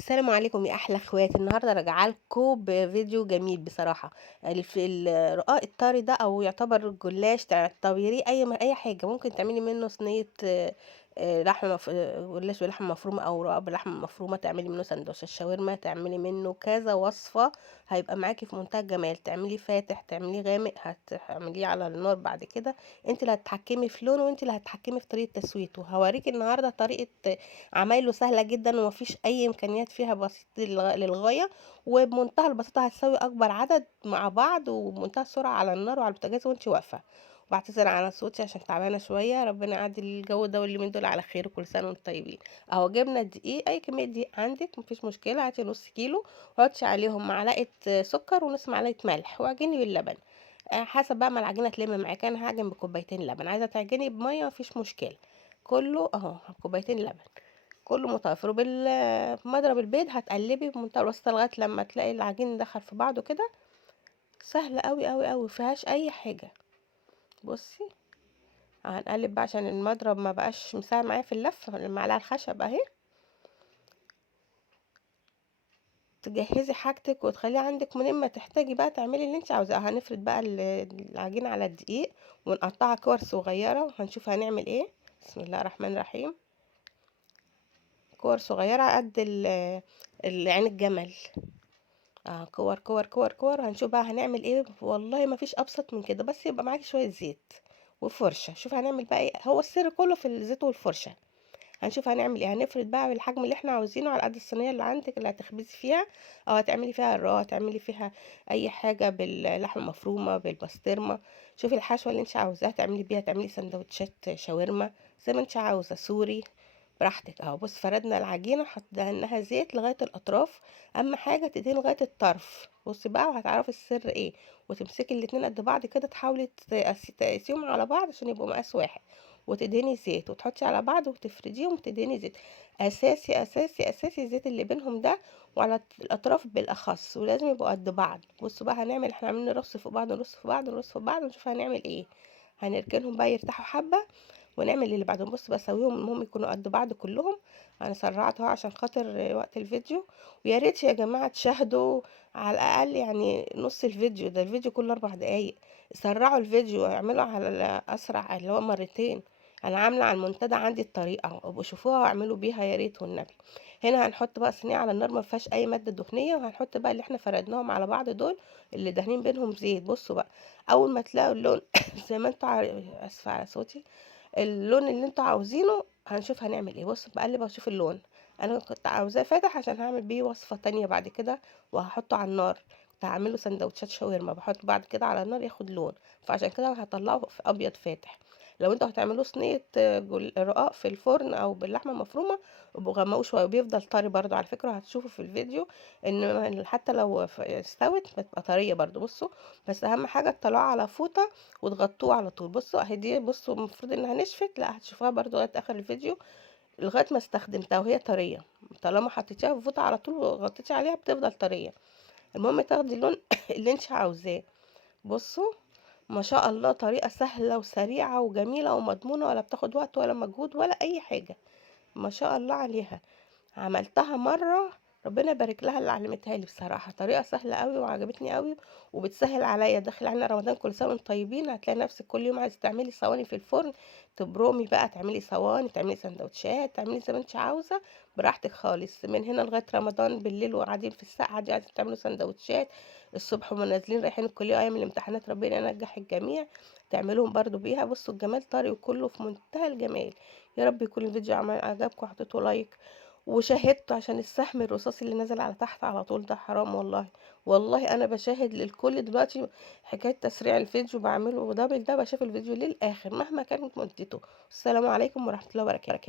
السلام عليكم يا احلى اخوات. النهارده راجعه لكم بفيديو جميل بصراحه. الرقاق الطري ده او يعتبر جلاش تعتبريه اي حاجه، ممكن تعملي منه صينيه لحمه جلاش بلحمه مفرومه او رقاق بلحمه مفرومه، تعملي منه سندوتش الشاورما، تعملي منه كذا وصفه. هيبقى معاكي في منتهى الجمال. تعملي فاتح، تعملي غامق، هتعمليه على النار بعد كده. انت اللي هتتحكمي في لونه وانت اللي هتتحكمي في طريقه تسويته. هوريكي النهارده طريقه عمايله سهلة جدا ومفيش أي إمكانيات فيها، بسيط للغاية، وبمنتهى البساطة هتساوي أكبر عدد مع بعض وبمنتهى السرعة على النار وعلى البوتاجاز وانتي واقفة. وبعتذر على صوتي عشان تعبانة شوية، ربنا يعدي الجو ده واليومين دول على خير وكل سنة وانتم طيبين. اهو جبنا دقيق، أي كمية دقيق عندك مفيش مشكلة، هاتي نص كيلو وحطي عليهم معلقة سكر ونص معلقة ملح وعجني باللبن. حسب بقى ما العجينة تلم معاكي. أنا هعجن بكوبايتين لبن، عايزة تعجني بمية مفيش مشكلة. كله اهو كوبايتين لبن، كله متوفر. وبالمضرب البيض هتقلبي بمنتهى البساطة لغاية لما تلاقي العجين دخل في بعضه كده. سهلة قوي قوي قوي، مفيهاش اي حاجة. بصي، هنقلب بقى عشان المضرب ما بقاش مساعد معايا في اللف. المعلقة الخشب اهي. تجهزي حاجتك وتخليه عندك منين ما تحتاجي بقى تعملي اللي انت عاوزاه. هنفرد بقى العجين على الدقيق ونقطعها كور صغيرة وهنشوف هنعمل ايه. بسم الله الرحمن الرحيم. كور صغيرة قد عين الجمل. كور كور كور كور. هنشوف بقى هنعمل ايه. والله ما فيش ابسط من كده، بس يبقى معاكي شويه زيت وفرشه. شوف هنعمل بقى ايه، هو السر كله في الزيت والفرشه. هنشوف هنعمل ايه. هنفرد بقى بالحجم اللي احنا عاوزينه على قد الصينيه اللي عندك اللي هتخبزي فيها، او هتعملي فيها الرق، هتعملي فيها اي حاجه باللحمه المفرومه بالبسطرمه. شوفي الحشوه اللي انت عاوزاها تعملي بيها، تعملي سندوتشات شاورما زي ما انت عاوزه، سوري براحتك. اهو بص، فردنا العجينه حطيناها زيت لغايه الاطراف. اهم حاجه تدهني لغايه الطرف. بصي بقى وهتعرفي السر ايه. وتمسكي الاتنين قد بعض كده، تحاولي تقسيهم على بعض عشان يبقوا مقاس واحد، وتدهني زيت وتحطي على بعض وتفرديهم وتدهني زيت. اساسي اساسي اساسي الزيت اللي بينهم ده، وعلى الاطراف بالاخص، ولازم يبقوا قد بعض. بصوا بقى هنعمل، احنا عاملين نرص فوق بعض نرص فوق بعض نرص فوق بعض، ونشوف هنعمل ايه. هنركنهم بقى يرتاحوا حبه ونعمل اللي بعدهم. بص بسويهم المهم يكونوا قد بعض كلهم. انا سرعتها عشان خاطر وقت الفيديو. ويا ريت يا جماعه تشاهدوا على الاقل يعني نص الفيديو ده، الفيديو كله 4 دقايق. سرعوا الفيديو واعملوا على اسرع اللي هو مرتين. انا عامله على المنتدى عندي الطريقه، وابقوا شوفوها واعملوا بيها يا ريت والنبي. هنا هنحط بقى صينيه على النار ما فيهاش اي ماده دهنيه، وهنحط بقى اللي احنا فردناهم على بعض دول اللي دهنين بينهم زيت. بصوا بقى، اول ما تلاقوا اللون زي ما انتوا اسفه على صوتي، اللون اللي انتوا عاوزينه، هنشوف هنعمل ايه. بص بقلب اشوف اللون. انا كنت عاوزاه فاتح عشان هعمل بيه وصفة تانية بعد كده وهحطه على النار. كنت هعمله سندوتشات شاورما، بحط بعد كده على النار ياخد لون، فعشان كده هطلعه في ابيض فاتح. لو انتوا هتعملوا صينية رقاق في الفرن او باللحمة المفرومة، ابقوا غمقوا شوية وبيفضل طري برضو على فكرة. هتشوفوا في الفيديو ان حتى لو استوت بتبقى طرية برضو. بصوا، بس اهم حاجة تطلعوها على فوطة وتغطوه على طول. بصوا اهي دي، بصوا المفروض انها نشفت، لا هتشوفوها برضو لغايه اخر الفيديو لغايه ما استخدمتها وهي طريه. طالما حطيتيها في فوطه على طول وغطيتي عليها بتفضل طريه. المهم تاخدي اللون اللي انت عاوزاه. بصوا، ما شاء الله، طريقه سهله وسريعه وجميله ومضمونه، ولا بتاخد وقت ولا مجهود ولا اي حاجه. ما شاء الله عليها. عملتها مرة، ربنا يبارك لها اللي علمتها لي. بصراحة طريقة سهلة قوي وعجبتني قوي، وبتسهل عليا. داخل علينا رمضان، كل سنة وانتم طيبين. هتلاقي نفسك كل يوم عايزة تعملي صواني في الفرن، تبرومي بقى، تعملي صواني، تعملي سندوتشات، تعملي زي ما انت عاوزة براحتك خالص. من هنا لغاية رمضان بالليل وقاعدين في السقعة دي عايزة تعملوا سندوتشات الصبح وما نازلين رايحين الكلية أيام الامتحانات، ربنا ينجح الجميع، تعملوهم برضو بيها. بصوا الجمال طري وكله في منتهى الجمال. يا رب يكون الفيديو عجبكم وحطيتوا لايك وشاهدته، عشان السهم الرصاصي اللي نزل على تحت على طول ده حرام والله. والله انا بشاهد للكل دلوقتي. حكايه تسريع الفيديو بعمله دبل ده، بشوف الفيديو للاخر مهما كانت مدته. السلام عليكم ورحمه الله وبركاته.